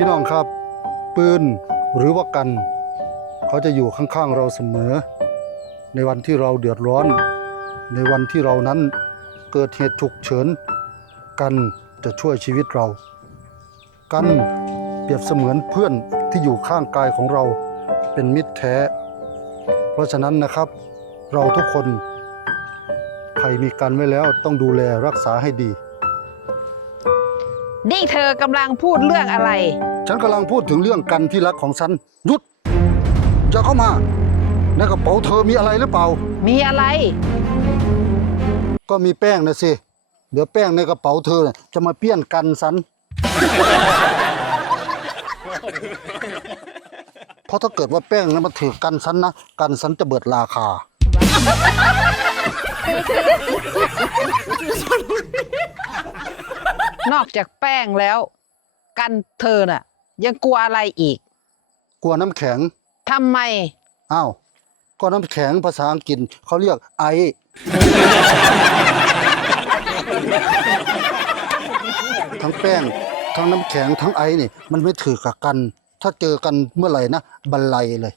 พี่น้องครับ ปืนหรือว่ากัน เขาจะอยู่ข้างๆเราเสมอ ในวันที่เราเดือดร้อน ในวันที่เรานั้นเกิดเหตุฉุกเฉิน กันจะช่วยชีวิตเรา กันเปรียบเสมือนเพื่อนที่อยู่ข้างกายของเราเป็นมิตรแท้ เพราะฉะนั้นนะครับ เราทุกคนใครมีกันไว้แล้วต้องดูแลรักษาให้ดี นี่เธอกำลังพูดเรื่องอะไร ฉันกำลังพูดถึงเรื่องกันที่รักของฉันหยุดจะเข้ามาในกระเป๋าเธอมีอะไรหรือเปล่า มีอะไร ก็มีแป้งนะสิ เดี๋ยวแป้งในกระเป๋าเธอน่ะจะมาเปี้ยนกันฉัน เพราะถ้าเกิดว่าแป้งนั้นมาถือกันฉันนะ กันฉันจะเบิดราคา นอกจากแป้งแล้ว กันเธอน่ะ ยังกลัวอะไรอีก กลัวน้ำแข็ง ทำไม อ้าว ก็น้ำแข็งภาษาอังกฤษเขาเรียกไอทั้งแป้ง ทั้งน้ำแข็ง ทั้งไอนี่ มันไม่ถือกับกัน ถ้าเจอกันเมื่อไหร่นะ บันไลเลย